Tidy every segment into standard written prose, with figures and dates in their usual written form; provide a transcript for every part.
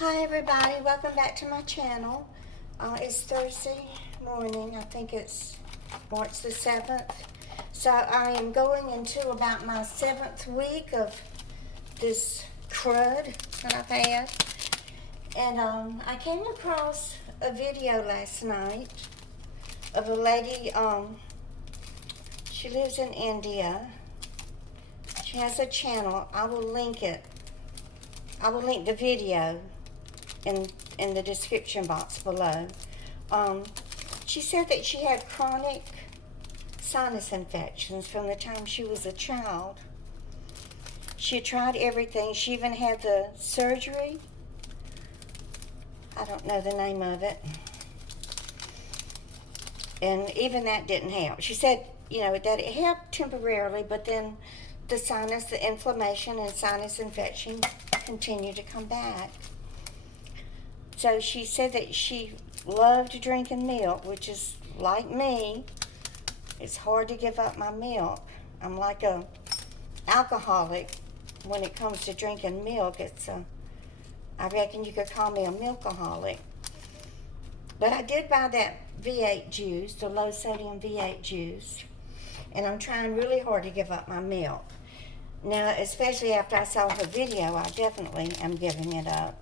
Hi everybody, welcome back to my channel. It's Thursday morning, I think it's March the 7th. So I am going into about my 7th week of this crud that I've had. And I came across a video last night of a lady, she lives in India. She has a channel, I will link it. I will link the video in the description box below. She said that she had chronic sinus infections from the time she was a child. She had tried everything. She even had the surgery. I don't know the name of it. And even that didn't help. She said, that it helped temporarily, but then the inflammation and sinus infection continued to come back. So she said that she loved drinking milk, which is like me. It's hard to give up my milk. I'm like a alcoholic when it comes to drinking milk. I reckon you could call me a milkaholic. But I did buy that V8 juice, the low sodium V8 juice, and I'm trying really hard to give up my milk. Now, especially after I saw her video, I definitely am giving it up.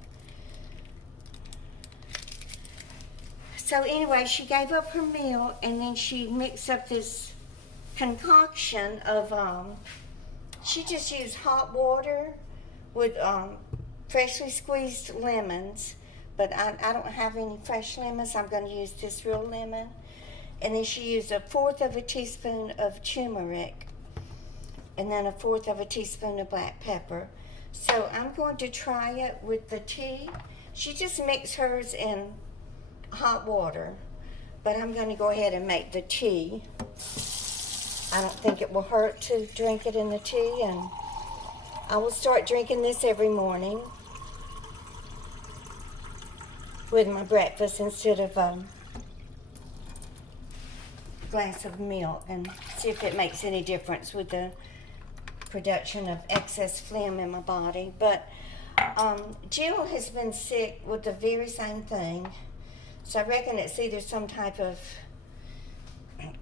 So anyway, she gave up her milk, and then she mixed up this concoction of, she just used hot water with freshly squeezed lemons, but I don't have any fresh lemons. I'm going to use this real lemon. And then she used 1/4 of a teaspoon of turmeric, and then 1/4 of a teaspoon of black pepper. So I'm going to try it with the tea. She just mixed hers in hot water, but I'm going to go ahead and make the tea. I don't think it will hurt to drink it in the tea, and I will start drinking this every morning with my breakfast instead of a glass of milk, and see if it makes any difference with the production of excess phlegm in my body. But Jill has been sick with the very same thing. So I reckon it's either some type of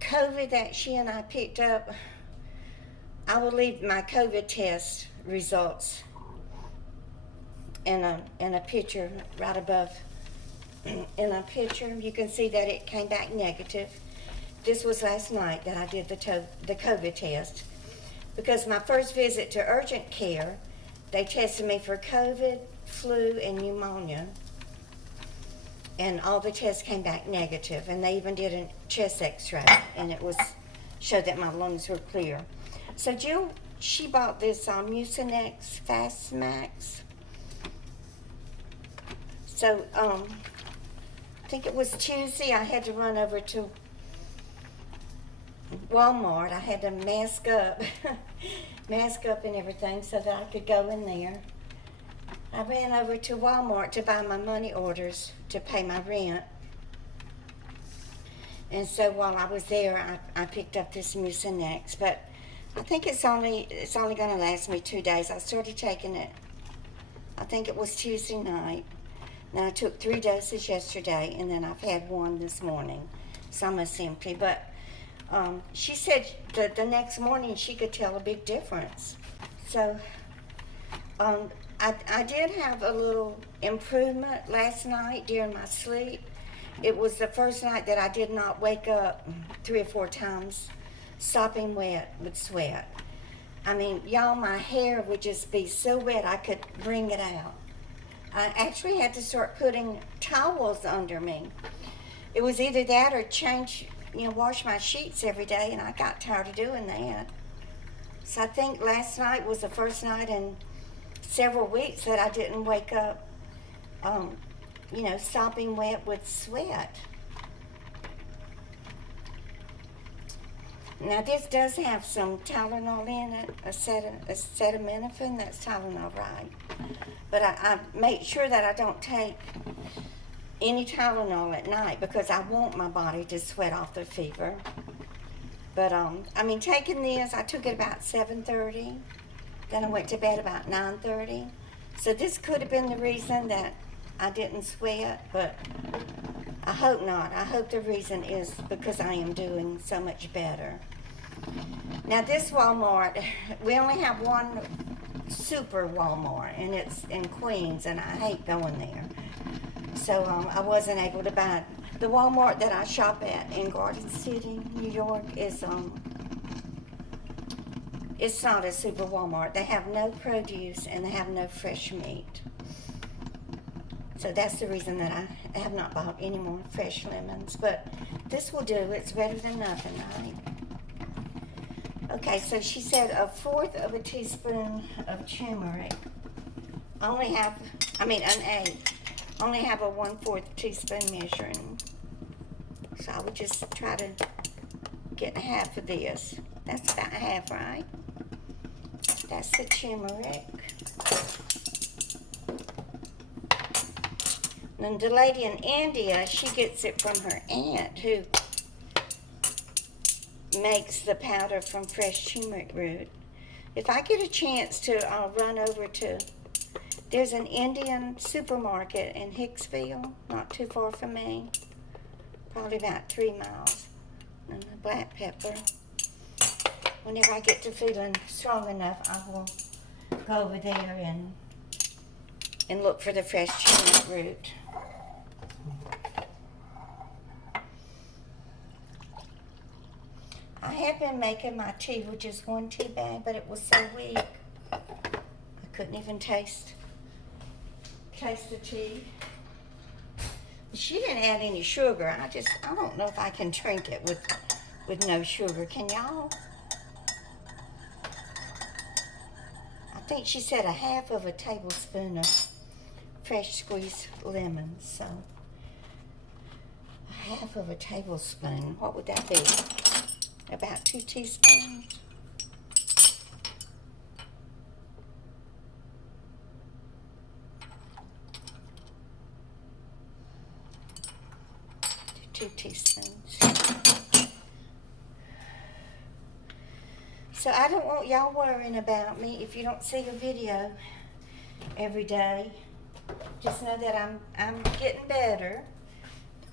COVID that she and I picked up. I will leave my COVID test results in a picture right above. In a picture, you can see that it came back negative. This was last night that I did the COVID test. Because my first visit to urgent care, they tested me for COVID, flu, and pneumonia. And all the tests came back negative, and they even did a chest x-ray, and it showed that my lungs were clear. So Jill, she bought this Mucinex Fast Max. So I think it was Tuesday, I had to run over to Walmart. I had to mask up and everything so that I could go in there. I ran over to Walmart to buy my money orders to pay my rent. And so while I was there, I picked up this Mucinex, but I think it's only going to last me 2 days. I started taking it, I think it was Tuesday night. Now I took 3 doses yesterday, and then I've had 1 this morning. So I'm empty, but she said that the next morning she could tell a big difference. So I did have a little improvement last night during my sleep. It was the first night that I did not wake up 3 or 4 times sopping wet with sweat. I mean, y'all, my hair would just be so wet I could wring it out. I actually had to start putting towels under me. It was either that or wash my sheets every day, and I got tired of doing that. So I think last night was the first night in several weeks that I didn't wake up, sopping wet with sweat. Now this does have some Tylenol in it, acetaminophen, that's Tylenol, right? But I make sure that I don't take any Tylenol at night because I want my body to sweat off the fever. But taking this, I took it about 7:30. Then I went to bed about 9:30. So this could have been the reason that I didn't sweat, but I hope not. I hope the reason is because I am doing so much better. Now this Walmart, we only have one super Walmart, and it's in Queens, and I hate going there. So I wasn't able to buy it. The Walmart that I shop at in Garden City, New York, is it's not a super Walmart. They have no produce and they have no fresh meat. So that's the reason that I have not bought any more fresh lemons. But this will do. It's better than nothing, right? Okay, so she said 1/4 of a teaspoon of turmeric. An egg. Only have a 1/4 teaspoon measuring. So I would just try to get half of this. That's about half, right? That's the turmeric. And the lady in India, she gets it from her aunt, who makes the powder from fresh turmeric root. If I get a chance to, I'll run over to, there's an Indian supermarket in Hicksville, not too far from me, probably about 3 miles, and the black pepper. Whenever I get to feeling strong enough, I will go over there and look for the fresh turmeric root. I have been making my tea with just 1 tea bag, but it was so weak, I couldn't even taste the tea. She didn't add any sugar. I don't know if I can drink it with no sugar. Can y'all? I think she said 1/2 of a tablespoon of fresh squeezed lemons. So 1/2 of a tablespoon. What would that be? About 2 teaspoons. Two teaspoons. So I don't want y'all worrying about me if you don't see a video every day. Just know that I'm getting better,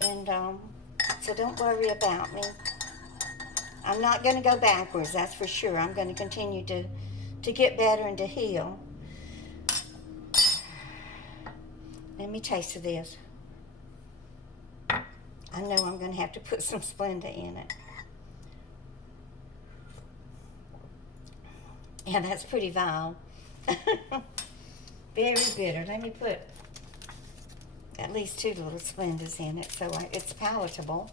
and so don't worry about me. I'm not going to go backwards, that's for sure. I'm going to continue to get better and to heal. Let me taste of this. I know I'm going to have to put some Splenda in it. Yeah, that's pretty vile. Very bitter. Let me put at least 2 little Splendas in it so it's palatable.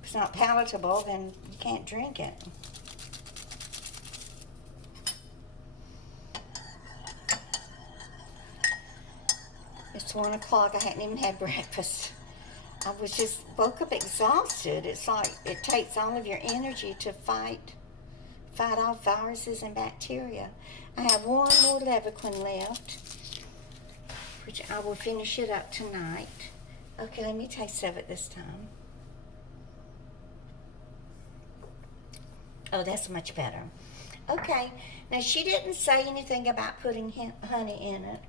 If it's not palatable, then you can't drink it. It's 1 o'clock. I hadn't even had breakfast. I was just woke up exhausted. It's like it takes all of your energy to fight off viruses and bacteria. I have 1 more Levaquin left, which I will finish it up tonight. Okay, let me taste of it this time. Oh, that's much better. Okay, now she didn't say anything about putting honey in it,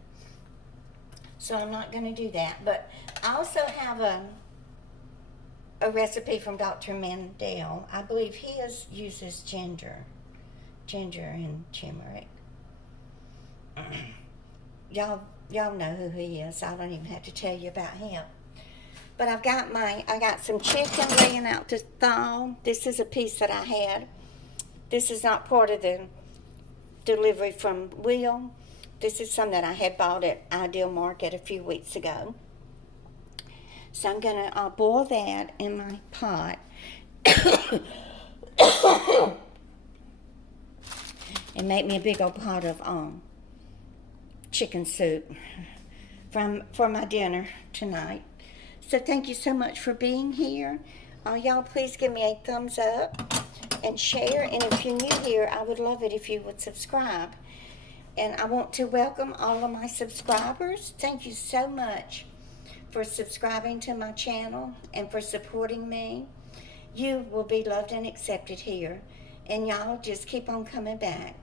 so I'm not going to do that. But I also have a recipe from Dr. Mandel. I believe he uses ginger and turmeric. Y'all know who he is. I don't even have to tell you about him. But I got some chicken laying out to thaw. This is a piece that I had. This is not part of the delivery from Will. This is some that I had bought at Ideal Market a few weeks ago. So I'm going to boil that in my pot. And make me a big old pot of chicken soup for my dinner tonight. So thank you so much for being here. Y'all please give me a thumbs up and share. And if you're new here, I would love it if you would subscribe. And I want to welcome all of my subscribers. Thank you so much for subscribing to my channel and for supporting me. You will be loved and accepted here. And y'all just keep on coming back.